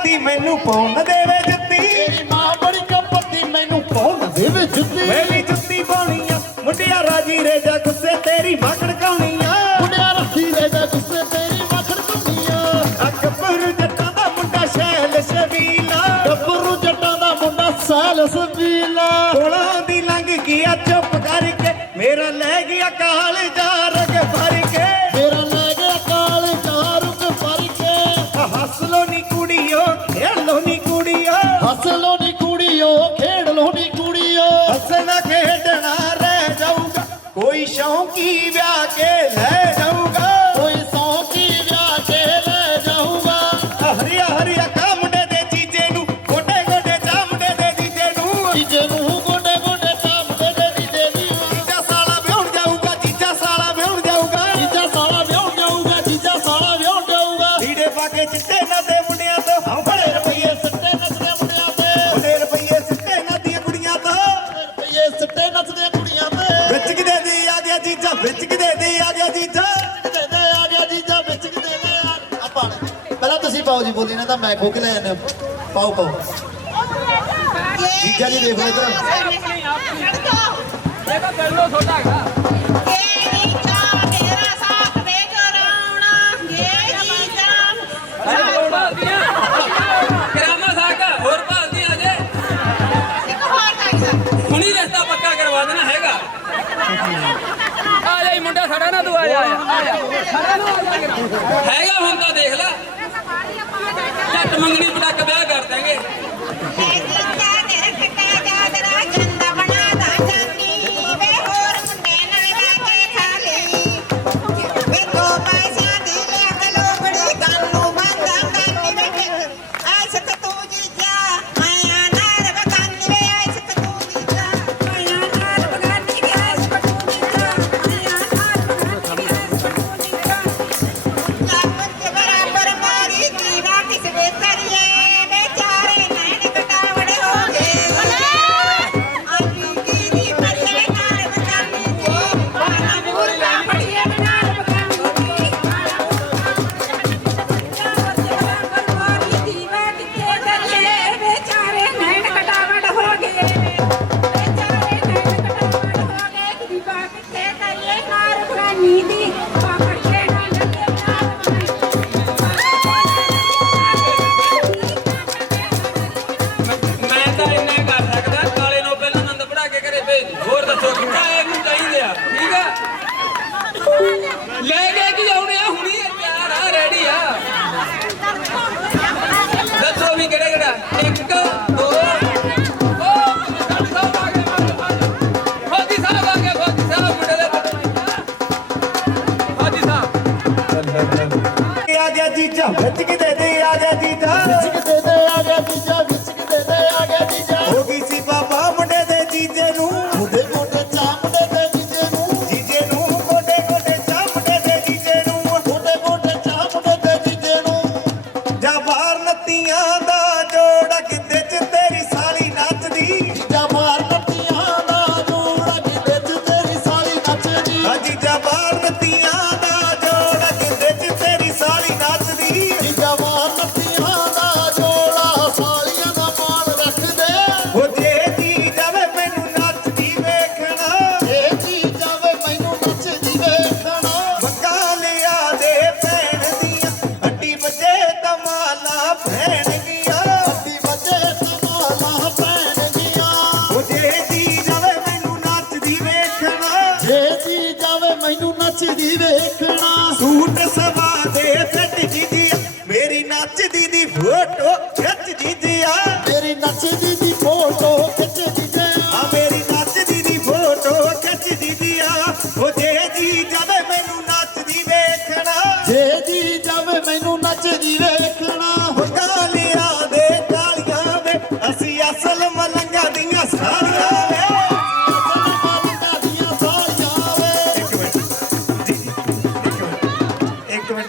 ਕੱਪੱਤੀ ਮੈਨੂੰ ਪਾਉਣ ਦੇਵੇ ਜੁੱਤੀ। ਤੇਰੀ ਮਾਂ ਬੜੀ ਕੱਪੱਤੀ ਮੈਨੂੰ ਪਾਉਣ ਦੇਵੇ ਜੁੱਤੀ। ਮੇਰੀ ਜੁੱਤੀ ਪਾਉਣੀ ਆ। ਮੁੰਡਿਆ ਰਾਜੀ ਰੇ ਜਾ ਗੁੱਸੇ ਤੇਰੀ ਮਾਂ ਖੜਕਾਉਣੀ ਆ। ਮੁੰਡਿਆ ਰਾਜੀ ਰੇ ਜਾ ਗੁੱਸੇ ਤੇਰੀ ਮਾਂ ਖੜਕਾਉਣੀ ਆ। ਅਕਬਰ ਜੱਟਾਂ ਦਾ ਮੁੰਡਾ ਸ਼ੈਲ ਸ਼ਬੀਲਾ। ਅਕਬਰ ਜੱਟਾਂ ਦਾ ਮੁੰਡਾ ਸਾਲ ਸ਼ਬੀਲਾ। ਕੋਲਾਂ ਦੀ ਲੰਘ ਗਿਆ ਚੁੱਪ ਕਰਕੇ। ਮੇਰਾ ਲੈ ਗਿਆ ਕਾਲਜਾ। ਖੋਕ ਲੈ ਜਾਂਦੇ ਪਾਓ ਪਾਓ। ਜੀਜਾ ਜੀ, ਦੇਖ ਇਧਰ। ਹੈਗਾ। ਆ। ਜਾ ਮੁੰਡਾ ਖੜਾ ਨਾ ਤੂੰ ਆ ਜਾ। ਹੈਗਾ ਹੁਣ ਤਾਂ ਦੇਖ ਲੈ। ਝੱਟ ਮੰਗਣੀ ਪਟਕ ਵਿਆਹ ਕਰ ਦਾਂਗੇ ਖਿੱਚ ਕੇ ਦੇ ਦੇ ਆ ਗਿਆ ਤੀਜਾ।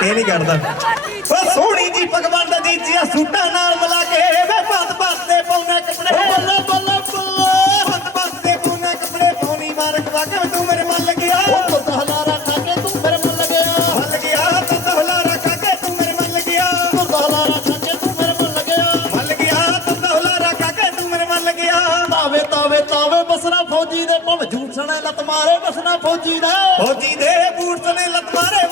ਓ ਸੋਹਣੀ ਜੀ ਭਗਵਾਨ ਦਾ ਜੀਜੀਆ ਸੂਟਾਂ ਨਾਲ ਮਿਲਾ ਕੇ ਵੇ ਬੰਦ ਬੰਦ ਦੇ ਪਾਉਣੇ ਕੱਪੜੇ। ਬੱਲੇ ਬੱਲੇ ਬੱਲੇ ਬੰਦ ਬੰਦ ਦੇ ਪਾਉਣੇ ਕੱਪੜੇ। ਪਾਉਣੀ ਮਾਰ ਖਵਾ ਕੇ ਤੂੰ ਮੇਰੇ ਮਨ ਲੱਗਿਆ ਉਹ ਪੁੱਤ ਹਲਾਰਾ ਖਾ ਕੇ ਤੂੰ ਮੇਰੇ ਮਨ ਲੱਗਿਆ ਮਨ ਲੱਗਿਆ ਤੂੰ ਹਲਾ ਰੱਖਾ ਕੇ ਤੂੰ ਮੇਰੇ ਮਨ ਲੱਗਿਆ ਪੁੱਤ ਹਲਾਰਾ ਖਾ ਕੇ ਤੂੰ ਮੇਰੇ ਮਨ ਲੱਗਿਆ ਮਨ ਲੱਗਿਆ ਤੂੰ ਹਲਾ ਰੱਖਾ ਕੇ ਤੂੰ ਮੇਰੇ ਮਨ ਲੱਗਿਆ ਤਾਵੇ ਤਾਵੇ ਤਾਵੇ ਬਸਣਾ ਫੌਜੀ ਦੇ ਭਵ ਝੂਠਣੇ ਲੱਤ ਮਾਰੇ ਬਸਣਾ ਫੌਜੀ ਦੇ। ਫੌਜੀ ਦੇ ਬੂਟ ਨੇ ਲੱਤ ਮਾਰੇ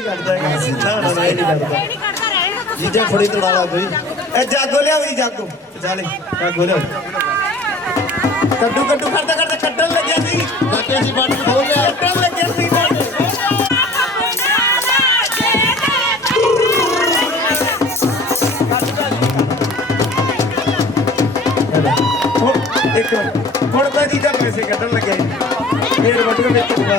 ਨਹੀਂ ਕਰਦਾ ਹੈਗਾ। ਨਾ ਨਾ ਨਹੀਂ ਕਰਦਾ ਜੀਜਾ ਫੜੀ ਤੜਾਲਾ ਕੋਈ ਇਹ ਜਾਗੋ ਲਿਆਓ ਜੀ ਜਾਗੋ। ਚਾਲੇ ਜਾਗੋ ਲਿਆਓ। ਕੱਡੂ ਕੱਡੂ ਕਰਦਾ ਕਰਦਾ ਕੱਢਣ ਲੱਗਿਆ ਸੀ। ਲੱਗੇ ਜੀ ਬਟਨ ਖੋਲ ਲਿਆ। ਕੱਢਣ ਲੱਗਿਆ ਸੀ ਕੱਢ ਹੁਣ ਇੱਕ ਮਿੰਟ। ਹੁਣ ਤਾਂ ਜੀਜਾ ਪੈਸੇ ਕੱਢਣ ਲੱਗਿਆ ਫੇਰ ਵੱਡੂ ਵਿੱਚ ਪਵਾ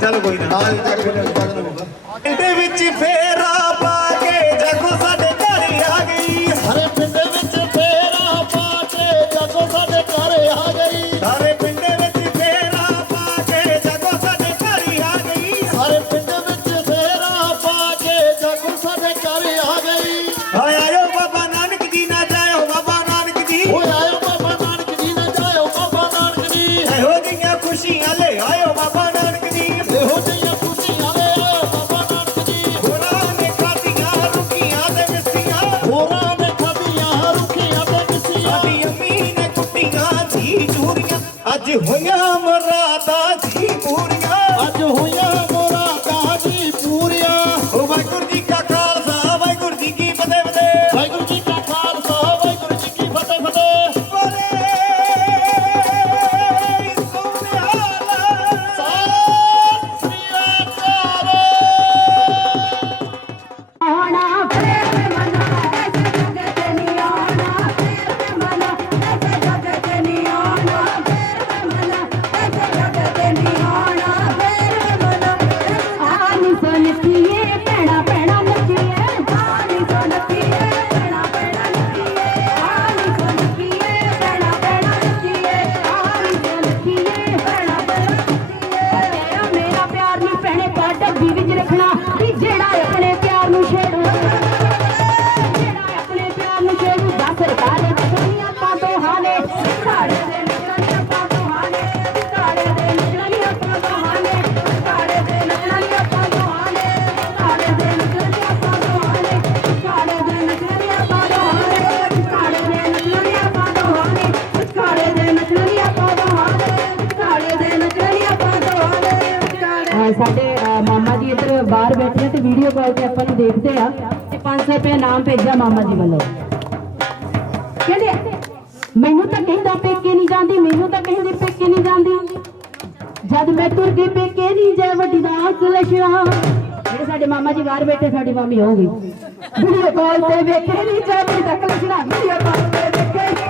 ਚਲੋ ਕੋਈ ਨਾ। ਨਾਲ ਚੱਕ ਕੇ ਬਟਨ ਹੋਊਗਾ ਇਹਦੇ ਵਿੱਚ ਫੇਰਾ ਪਾ ਕੇ ਜਾਗੋ ਸਾਡੇ ਘਰ ਆ ਗਈ। ਹਰੇ ਪਿੰਡ ਵਿੱਚ ਫੇਰਾ ਪਾ ਕੇ ਜਦੋਂ ਸਾਡੇ ਘਰ ਆ ਗਈ। ਸਾਰੇ ਪਿੰਡ ਵਿੱਚ ਫੇਰਾ ਪਾ ਕੇ ਜਾਗੋ ਸਾਡੇ ਘਰ ਆ ਗਈ। ਸਾਰੇ ਪਿੰਡ ਵਿੱਚ ਫੇਰਾ ਪਾ ਕੇ ਜਦੋਂ ਸਾਡੇ ਘਰ ਆ ਗਈ। ਹਾਏ ਆਇਓ ਬਾਬਾ ਨਾਨਕ ਜੀ ਨਾ ਜਾਇਓ ਬਾਬਾ ਨਾਨਕ ਜੀ। ਓਏ ਦੇਖਦੇ ਤੇ 500 ਰੁਪਏ ਨਾਮ ਭੇਜਿਆ ਮਾਮਾ ਜੀ ਵੱਲੋਂ। ਕਹਿੰਦੇ, ਮੈਨੂੰ ਤਾਂ ਕਹਿੰਦਾ ਪੇਕੇ ਨਹੀਂ ਜਾਂਦੀ, ਮੈਨੂੰ ਤਾਂ ਕਹਿੰਦੇ ਪੇਕੇ ਨਹੀਂ ਜਾਂਦੀ। ਜਦ ਮੈਂ ਤੁਰ ਗਈ ਪੇਕੇ ਨਹੀਂ ਜਾ ਵੱਡੀ ਦਾ ਕਲਸ਼ਣਾ ਜਿਹੜੇ ਸਾਡੇ ਮਾਮਾ ਜੀ ਬਾਹਰ ਬੈਠੇ, ਸਾਡੀ ਮਾਮੀ ਹੋਊਗੀ। ਵੀਡੀਓ ਕਾਲ ਤੇ ਵੇਖੇ ਨਹੀਂ ਜਾ ਵੱਡੀ ਦਾ ਕਲਸ਼ਣਾ ਵੀਡੀਓ ਕਾਲ ਤੇ ਵੇਖੇ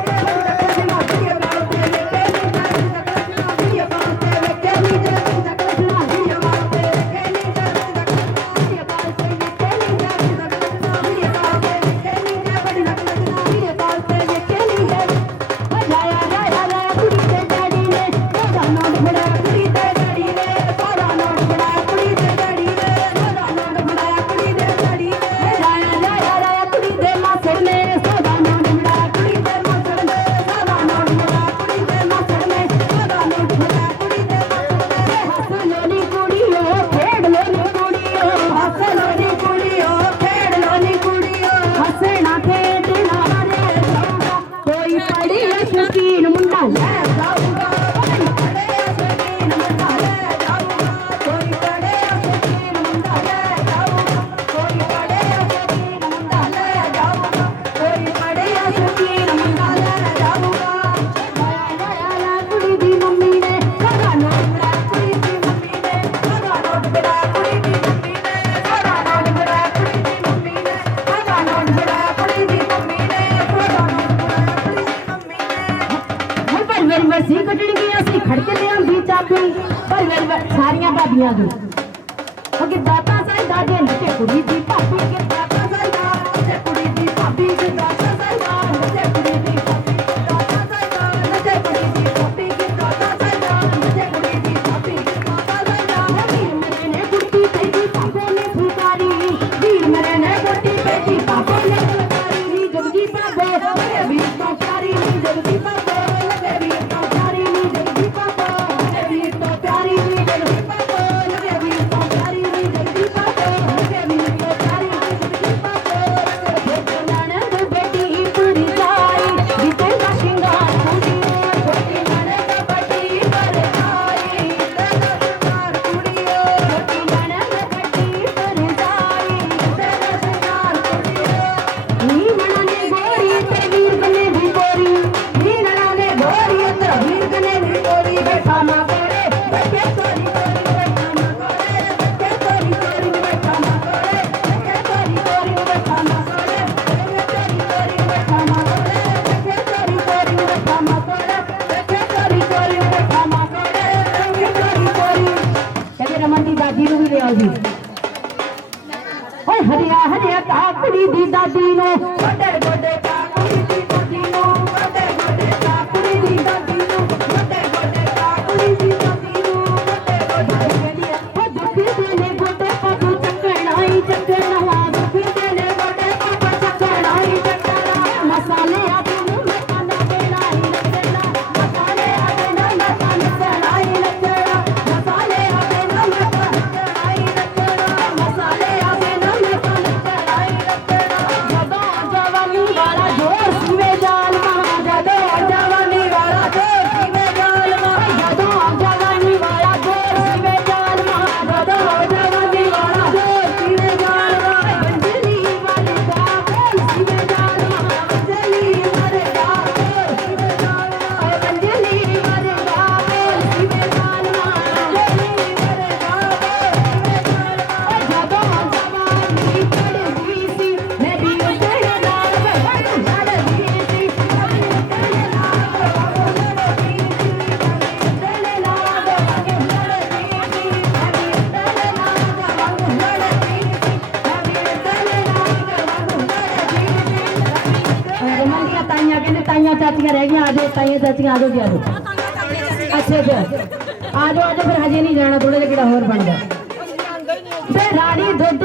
ਵੈਰੀ ਵੈਰੀ ਸਾਰੀਆਂ ਭਾਬੀਆਂ ਨੂੰ। ਓਕੇ ਦਾਤਾ ਸਾਈ ਦਾਦੇ ਨੇ ਕੁੜੀ ਦੀ ಮಾತ್ರ ಬೀಳ್ಗನೆ ਚਾਚੀਆਂ ਰਹਿ ਗਈਆਂ ਆਜੋ ਤਾਈਆਂ ਚਾਚੀਆਂ ਆਜੋ ਜੀ ਆਜੋ ਅੱਛਾ ਅੱਛਾ। ਆਜੋ ਆਜੋ ਫਿਰ ਹਜੇ ਨਹੀਂ ਜਾਣਾ ਥੋੜਾ ਜਿਹਾ ਕਿਹੜਾ ਹੋਰ ਬਣ ਗਿਆ ਤੇ ਰਾਣੀ ਦੁੱਧ